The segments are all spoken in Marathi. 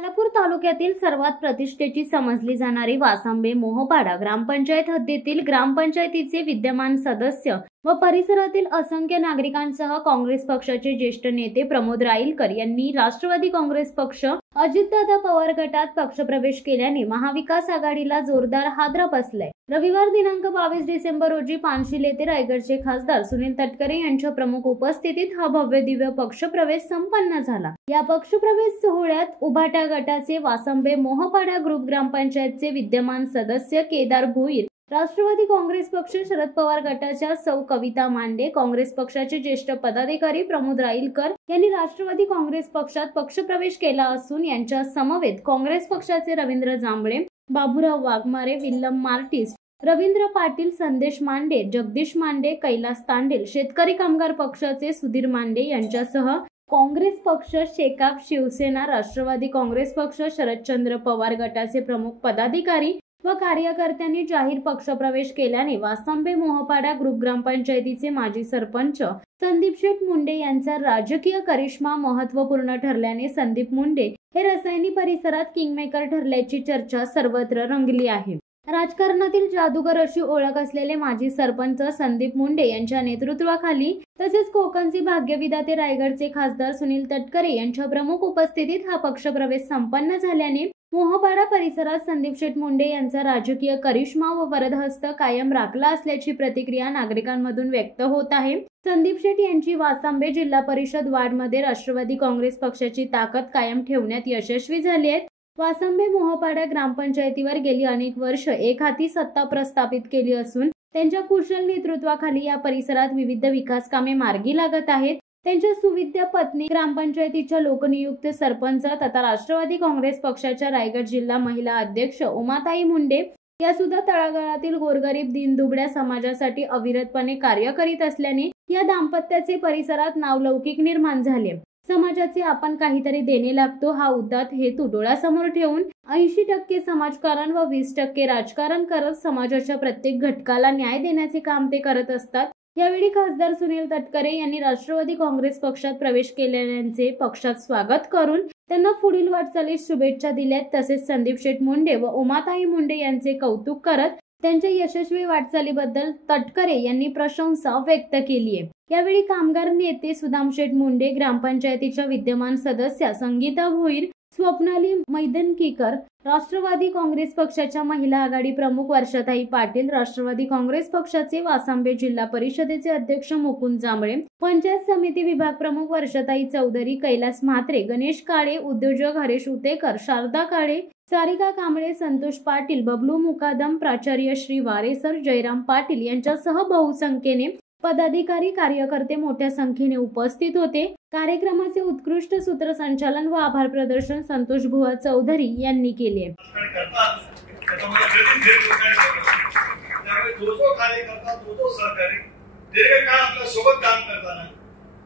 खालापूर तालुक्यातील सर्वात प्रतिष्ठेची समजली जाणारी वासंबे मोहपाडा ग्रामपंचायत हद्दीतील ग्रामपंचायतीचे विद्यमान सदस्य व परिसरातील असंख्य नागरिकांसह काँग्रेस पक्षाचे ज्येष्ठ नेते प्रमोद राईलकर यांनी राष्ट्रवादी काँग्रेस पक्ष अजितदादा पवार गटात पक्षप्रवेश केल्याने महाविकास आघाडीला जोरदार हादरा बसलाय। रविवार दिनांक 22 डिसेंबर रोजी पानशिल येथे रायगडचे खासदार सुनील तटकरे यांच्या प्रमुख उपस्थितीत हा भव्य दिव्य पक्षप्रवेश संपन्न झाला। या पक्षप्रवेश सोहळ्यात उभाटा गटाचे वासंबे मोहपाडा ग्रुप ग्रामपंचायतचे विद्यमान सदस्य केदार भोईर, राष्ट्रवादी काँग्रेस पक्ष शरद पवार गटाच्या सौ कविता मांडे, काँग्रेस पक्षाचे ज्येष्ठ पदाधिकारी प्रमोद राईलकर यांनी राष्ट्रवादी काँग्रेस पक्षात पक्षप्रवेश केला असून यांच्या समवेत काँग्रेस पक्षाचे रवींद्र जांभळे, बाबूराव वाघमारे, विल्लम मार्टिस, रवींद्र पाटील, संदेश मांडे, जगदीश मांडे, कैलास तांडेल, शेतकरी कामगार पक्षाचे सुधीर मांडे यांच्यासह काँग्रेस पक्ष, शेकाप, शिवसेना, राष्ट्रवादी काँग्रेस पक्ष, शरदचंद्र पवार गटाचे प्रमुख पदाधिकारी व कार्यकर्त्यांनी जाहीर पक्षप्रवेश केल्याने वासंबे मोहपाडा ग्रुप ग्रामपंचायतीचे माजी सरपंच संदीप शेठ मुंडे यांचा राजकीय करिश्मा महत्त्वपूर्ण ठरल्याने संदीप मुंडे हे रसायनी परिसरात किंगमेकर ठरल्याची चर्चा सर्वत्र रंगली आहे। राजकारणातील जादूगर अशी ओळख असलेले माजी सरपंच संदीप मुंडे यांच्या नेतृत्वाखाली तसेच कोकणचे भाग्यविधाते रायगडचे खासदार सुनील तटकरे यांच्या प्रमुख उपस्थितीत हा पक्षप्रवेश संपन्न झाल्याने मोहपाडा परिसरात संदीप शेठ मुंडे यांचा राजकीय करिश्मा व वरदहस्त कायम राखला असल्याची प्रतिक्रिया नागरिकांमधून व्यक्त होत आहे। संदीप शेठ यांची वासंबे जिल्हा परिषद वार्डमध्ये राष्ट्रवादी काँग्रेस पक्षाची ताकद कायम ठेवण्यात यशस्वी झाली आहे। वासंबे मोहपाडा ग्रामपंचायतीवर गेली अनेक वर्ष एकहाती सत्ता प्रस्थापित केली असून त्यांच्या कुशल नेतृत्वाखाली या परिसरात विविध विकास कामे मार्गी लागत आहेत। त्यांच्या सुविद्य पत्नी ग्रामपंचायतीच्या लोकनियुक्त सरपंच तथा राष्ट्रवादी काँग्रेस पक्षाच्या रायगड जिल्हा महिला अध्यक्ष उमाताई मुंडे या सुद्धा तळागाळातील गोरगरीब दीनदुबळ्या समाजासाठी अविरतपणे कार्य करीत असल्याने या दाम्पत्याचे परिसरात नावलौकिक निर्माण झाले। समाजाचे आपण काहीतरी देणे लागतो हा उदात्त हेतू डोळ्यासमोर ठेवून 80% समाजकारण व 20% राजकारण करत समाजाच्या प्रत्येक घटकाला न्याय देण्याचे काम ते करत असतात। यावेळी खासदार सुनील तटकरे यांनी राष्ट्रवादी काँग्रेस पक्षात प्रवेश केलेल्यांचे पक्षात स्वागत करून त्यांना पुढील वाटचालीस शुभेच्छा दिल्यात। तसेच संदीप शेठ मुंडे व उमाताई मुंडे यांचे कौतुक करत त्यांच्या यशस्वी वाटचालीबद्दल तटकरे यांनी प्रशंसा व्यक्त केली आहे। यावेळी कामगार नेते सुदाम शेठ मुंडे, ग्रामपंचायतीच्या विद्यमान सदस्या संगीता भोईर, स्वप्नाली मैदनकीकर, राष्ट्रवादी काँग्रेस पक्षाच्या महिला आघाडी प्रमुख वर्षाताई पाटील, राष्ट्रवादी काँग्रेस पक्षाचे वासंबे जिल्हा परिषदेचे अध्यक्ष मुकुंद जांभळे, पंचायत समिती विभाग प्रमुख वर्षाताई चौधरी, कैलास म्हात्रे, गणेश काळे, उद्योजक हरेश उतेकर, शारदा काळे, सारिका कांबळे, संतोष पाटील, बबलू मुकादम, प्राचार्य श्री वारेसर, जयराम पाटील यांच्यासह बहुसंख्येने पदाधिकारी कार्यकर्ते मोठ्या संख्येने उपस्थित होते। कार्यक्रमाचे उत्कृष्ट सूत्रसंचालन व आभार प्रदर्शन संतोष बुवा चौधरी यांनी केले।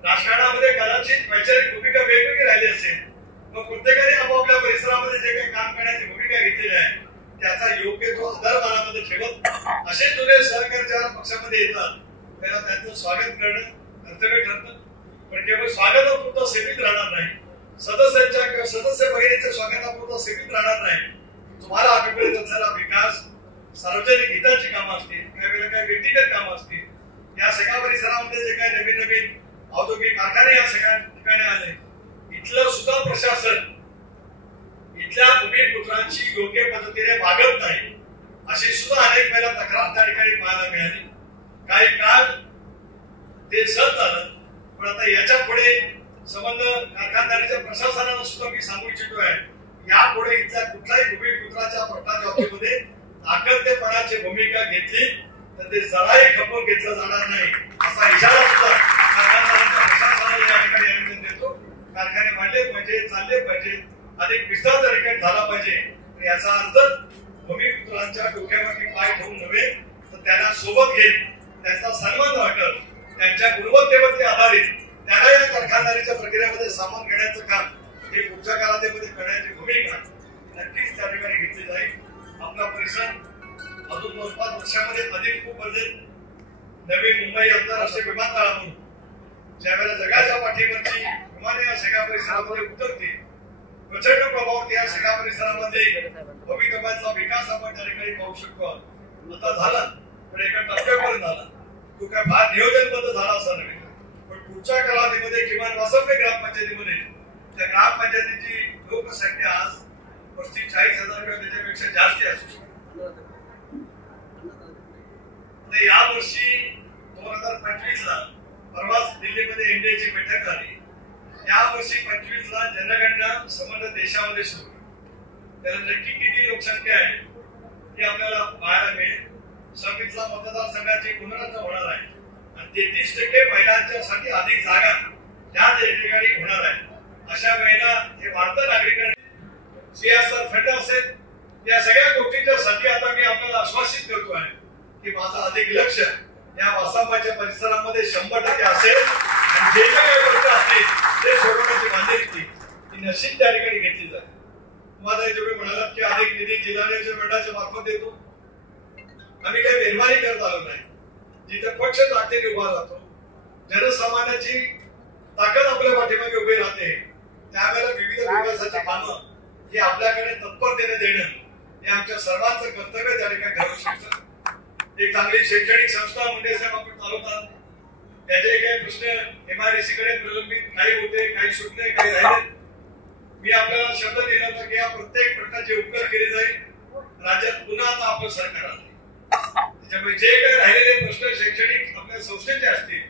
राजकारणामध्ये कदाचित वैचारिक भूमिका वेगवेगळी राहिली असेल, मग प्रत्येकाने आपापल्या परिसरामध्ये जे काही काम करण्याची भूमिका घेतलेली आहे त्याचा योग्य तो आधार मनामध्ये ठेवत असे जुने सहकारी ज्या पक्षामध्ये येतात त्याला त्यांचं स्वागत करणं कर्तव्य ठरतं। पण केवळ स्वागतापुरतं सीमित राहणार नाही, सदस्यांच्या किंवा सदस्य भगिनीच्या स्वागतापुरतं सीमित राहणार नाही। तुम्हाला अभिप्रेत असलेला विकास, सार्वजनिक हिताची कामं असतील, काही व्यक्तिगत कामं असतील, या सगळ्या परिसरामध्ये जे काही नवीन नवीन औद्योगिक कारखाने या सगळ्या ठिकाणी आले, इथलं सुद्धा प्रशासन इथल्या भूमिपुत्रांची योग्य पद्धतीने वागत नाही अशी सुद्धा अनेक वेळा तक्रार त्या ठिकाणी पाहायला मिळाली। काही काळ ते सहन झालं, पण आता याच्या पुढे संबंध कारखानदारीच्या प्रशासनाला सुद्धा मी सांगू इच्छितो आहे, यापुढे इथल्या कुठल्याही भूमिपुत्राच्या पट्टाच्या बाबतीमध्ये नाकर्तेपणाची भूमिका घेतली तर ते जराही खपवून घेतलं जाणार नाही असा इशारा सुद्धा कारखानदारांच्या प्रशासनाला या ठिकाणी देतो। कारखाने वाढले पाहिजे, चालले पाहिजे, अधिक विस्तार त्या ठिकाणी झाला पाहिजे। याचा अर्थ भूमिपुत्रांच्या डोक्यावरती पाय ठेवून नव्हे तर त्यांना सोबत घेत त्यांचा सन्मान वाटत त्यांच्या गुणवत्तेवरती आधारित त्यांना या कारखानदारीच्या प्रक्रियेमध्ये सामावून घेण्याचं काम हे पुढच्या कालावधीमध्ये करण्याची भूमिका नक्कीच त्या ठिकाणी घेतली जाईल। आपला परिसर अजून 2-5 वर्षामध्ये अधिक खूप बदलेल। नवी मुंबई आंतरराष्ट्रीय विमानतळावरून ज्यावेळेला जगाच्या पाठीवरची विमाने या सगळ्या परिसरामध्ये उतरतील, प्रचंड प्रभाव या सगळ्या परिसरामध्ये भवितव्याचा विकास आपण त्या ठिकाणी पाहू शकतो. आता झाला पण एका टप्प्यापर्यंत झाला, तो काय फार नियोजनबद्ध झाला असं नव्हे, पण पुढच्या कालावधीमध्ये किमान वासंबे ग्रामपंचायतीमध्ये त्या ग्रामपंचायतीची लोकसंख्या आज 35,000 किंवा त्याच्यापेक्षा जास्त असू शकते. या वर्षी 2025 ला परवाच दिल्लीमध्ये एनडीएची बैठक झाली. या वर्षी 25 ला जनगणना संपूर्ण देशामध्ये सुरू. त्याला नक्की किती लोकसंख्या आहे हे आपल्याला पाहायला मिळेल. 26 ला मतदारसंघाची पुनर्रचना होणार आहे आणि 33% महिलांच्यासाठी अधिक जागा या ठिकाणी होणार आहे. अशा वेळेला हे वाढतं नागरिकांना CSR फंड असेल, या सगळ्या गोष्टींच्यासाठी आता मी आपल्याला आश्वासित करतो आहे की माझं अधिक लक्ष या वासांबाच्या परिसरामध्ये 100% असेल आणि जे काही गोष्ट असतील ते सोडवण्याची बांधिलकी ही निश्चित त्या ठिकाणी घेतली जाईल. तुम्हाला तुम्ही म्हणालात की अधिक निधी जिल्हा नियोजन मंडळाच्या मार्फत देतो. आम्ही काही बेरमारी करत आलो नाही. जिथे पक्ष ताकदीने उभा राहतो, जनसामान्याची ताकद आपल्या पाठीमागे उभी राहते, त्यावेळेला विविध विकासाची कामं ही आपल्याकडे तत्परतेने देणं हे आमच्या सर्वांचं कर्तव्य त्या ठिकाणी ठरू शकतं. एक चांगली शैक्षणिक संस्था म्हणजे साहेब आपण चालवतात, त्याचे काही प्रश्न MIDC कडे प्रलंबित काही होते, काही सुटले, काही राहिले. मी आपल्याला शब्द दिला होता की या प्रत्येक प्रश्नाची उत्तर केली जाईल. राज्यात पुन्हा आता आपलं सरकार आलं, त्याच्यामुळे जे काही राहिलेले प्रश्न शैक्षणिक आपल्या संस्थेचे असतील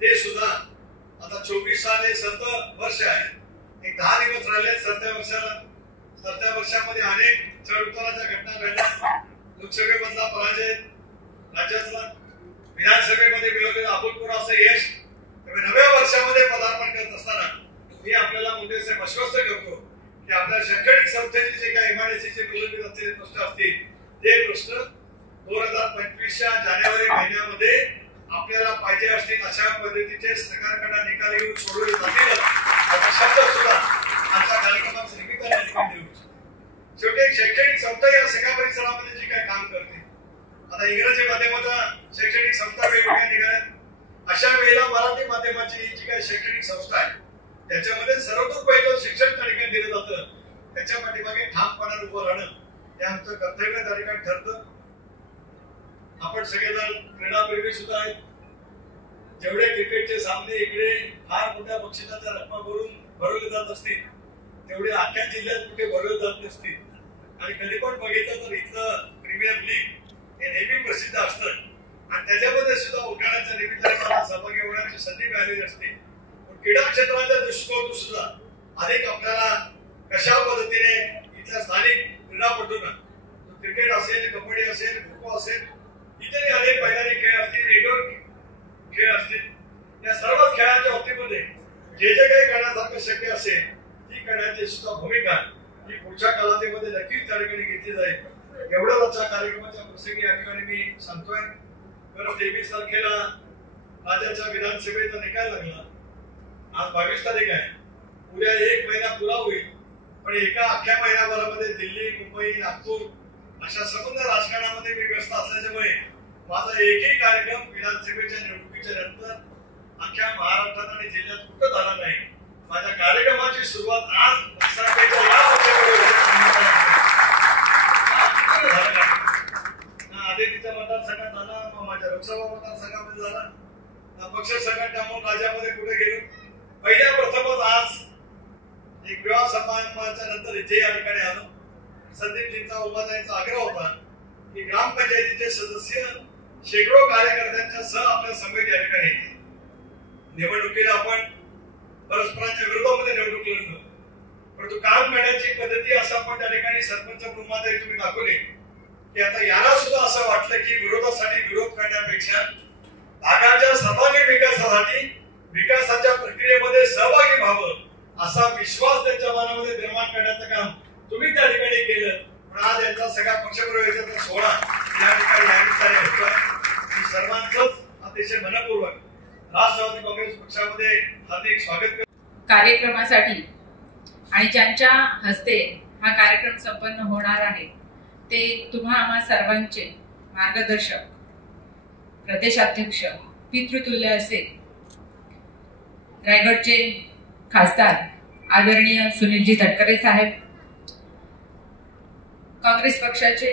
ते सुद्धा आता 24 साल हे 7 वर्ष आहे. एक 10 दिवस राहिले. 7 वर्षामध्ये अनेक चढ उताराच्या घटना घडल्या. लोकसभेमधला पराजय, राज्यातला विधानसभेमध्ये मिळवलेलं अभूतपूर्व असं यश, नव्या वर्षामध्ये पदार्पण करत असताना मी आपल्याला मुद्देसे आश्वस्त करतो की आपल्या शैक्षणिक संस्थेचे जे काही MIDCचे प्रलंबित असलेले प्रश्न असतील ते प्रश्न 2025च्या जानेवारी महिन्यामध्ये आपल्याला पाहिजे असतील अशा पद्धतीचे सरकारकडे निकाल घेऊन सोडवले जातील असा शब्द सुद्धा आजच्या कार्यक्रमाच्या निमित्ताने देऊ. शेवटी एक शैक्षणिक संस्था या सगळ्या परिसरामध्ये जी काही काम करते, आता इंग्रजी माध्यमाचा शैक्षणिक संस्था वेगवेगळ्या निघाल्यात. अशा वेळेला मराठी माध्यमाची जी काही शैक्षणिक संस्था आहे त्याच्यामध्ये सर्वतोपरी शिक्षण त्या ठिकाणी दिलं जातं. त्याच्या पाठीमागे ठामपणाने उभं राहणं हे आमचं कर्तव्य त्या ठिकाणी ठरतं. आपण सगळेजण क्रीडाप्रेमी सुद्धा आहेत. जेवढे क्रिकेटचे सामने इकडे फार मोठ्या बक्षिसाच्या रकमा भरवले जात असतील तेवढे अख्ख्या जिल्ह्यात कुठे भरवले जात नसतील. आणि कधी पण बघितलं तर इथलं प्रीमियर लीग हे नेहमी प्रसिद्ध असतं आणि त्याच्यामध्ये सुद्धा उद्घाटनाच्या निमित्ताने सहभागी होण्याची संधी मिळालेली असते. क्रीडा क्षेत्राच्या दृष्टिकोनातून सुद्धा अधिक आपल्याला कशा पद्धतीने इथल्या स्थानिक क्रीडापटूंना क्रिकेट असेल, कबड्डी असेल, खो खो असेल, इतरही अनेक मैदानी खेळ असतील, इंडोर खेळ असतील, या सर्व खेळांच्या बाबतीमध्ये जे जे काही करण्यासारखं शक्य असेल ती करण्याची सुद्धा भूमिका ही पुढच्या कालावधीमध्ये नक्कीच त्या ठिकाणी घेतली जाईल. एवढंच आजच्या कार्यक्रमाच्या प्रसंगी या ठिकाणी मी सांगतोय. कारण 23 तारखेला राज्याच्या विधानसभेचा निकाल लागला. आज 22 तारीख आहे. उद्या 1 महिना पुरा होईल, पण एका अख्ख्या महिन्याभरामध्ये दिल्ली, मुंबई, नागपूर अशा संबंध राजकारणामध्ये मी व्यस्त असल्यामुळे माझा एकही कार्यक्रम विधानसभेच्या निवडणुकीच्या नंतर अख्ख्या महाराष्ट्रात आणि जिल्ह्यात कुठं झाला नाही. माझ्या कार्यक्रमाची सुरुवात आज आदितीच्या मतदारसंघात झाला, माझ्या लोकसभा मतदारसंघामध्ये झाला, पक्ष संघटना राज्यामध्ये कुठे गेलो. पहिल्या प्रथमच आज एक विवाह समारंभाच्या नंतर इथे या ठिकाणी आलो. संदीपजींचा उपाध्यायांचा आग्रह होता की ग्रामपंचायतीचे सदस्य शेकडो कार्यकर्त्यांच्या सह आपल्या समिती या ठिकाणी येते. निवडणुकीला आपण परस्परांच्या विरोधामध्ये निवडणूक लढलो, परंतु काम करण्याची पद्धती असं आपण त्या ठिकाणी सरपंच कुटुंबामध्ये तुम्ही दाखवले की आता याला सुद्धा असं वाटलं की विरोधासाठी विरोध करण्यापेक्षा भागाच्या सर्वांगीण विकासासाठी विकासाच्या प्रक्रियेमध्ये सहभागी व्हावं असा विश्वास त्यांच्या मनामध्ये निर्माण करण्याचं काम तुम्ही त्या ठिकाणी केलं. पण आज यांचा सगळा पक्षप्रवेशाचा सोहळा या ठिकाणी यानिमित्ताने होतोय. मी सर्वांचंच अतिशय मनपूर्वक राष्ट्रवादी काँग्रेस पक्षामध्ये हार्दिक स्वागत करतो. कार्यक्रमासाठी आणि ज्यांच्या हस्ते हा कार्यक्रम संपन्न होणार आहे ते तुम्हा आम्हा सर्वांचे मार्गदर्शक, प्रदेशाध्यक्ष, पितृतुल्य असे रायगडचे खासदार आदरणीय सुनीलजी तटकरे साहेब, काँग्रेस पक्षाचे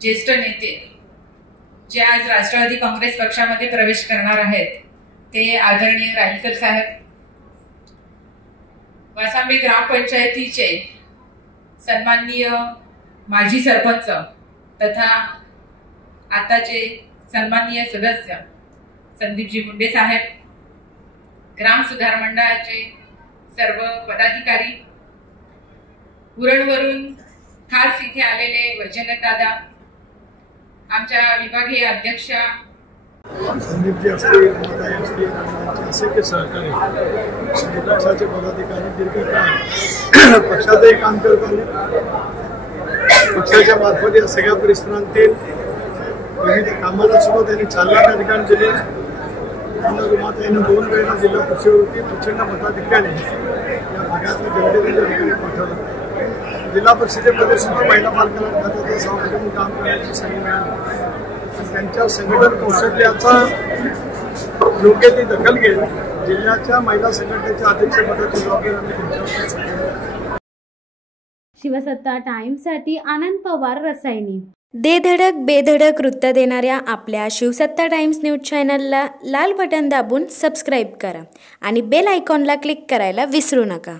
ज्येष्ठ नेते जे आज राष्ट्रवादी काँग्रेस पक्षामध्ये प्रवेश करणार आहेत ते आदरणीय राहीकर साहेब, वासांबे ग्रामपंचायतीचे सन्माननीय माजी सरपंच तथा आताचे सन्माननीय सदस्य संदीपजी मुंडे साहेब, ग्राम सुधार मंडळाचे सर्व पदाधिकारी, उरणवरून खास इथे आलेले वैजनाथ दादा, आमच्या विभागीय अध्यक्षा संदीपजी असतील, असंख्य सहकारी पक्षाचे पदाधिकारी दीर्घकाळ पक्षाचंही काम करताना पक्षाच्या मार्फत या सगळ्या परिसरातील विविध कामाला सुद्धा त्यांनी चालना त्या ठिकाणी दिली. त्यांना 2 वेळा जिल्हा परिषदेवरती प्रचंड मताधिक्याने या भागातल्या जनतेने त्या ठिकाणी पाठवलं. जिल्हा परिषदेमध्ये सुद्धा महिला बालकल्याण खात्याचा सभापती म्हणून काम करण्याची संधी मिळाली. त्यांच्या संघटन कौशल्याचा योग्य ती दखल घेत जिल्ह्याच्या महिला संघटनेच्या अध्यक्षपदाची जबाबदारी त्यांच्यावर. शिवसत्ता टाइम्ससाठी आनंद पवार, रसायनी. दे धडक बेधडक वृत्त देणाऱ्या आपल्या शिवसत्ता टाइम्स न्यूज चॅनलला लाल बटन दाबून सबस्क्राईब करा आणि बेल आयकॉनला क्लिक करायला विसरू नका.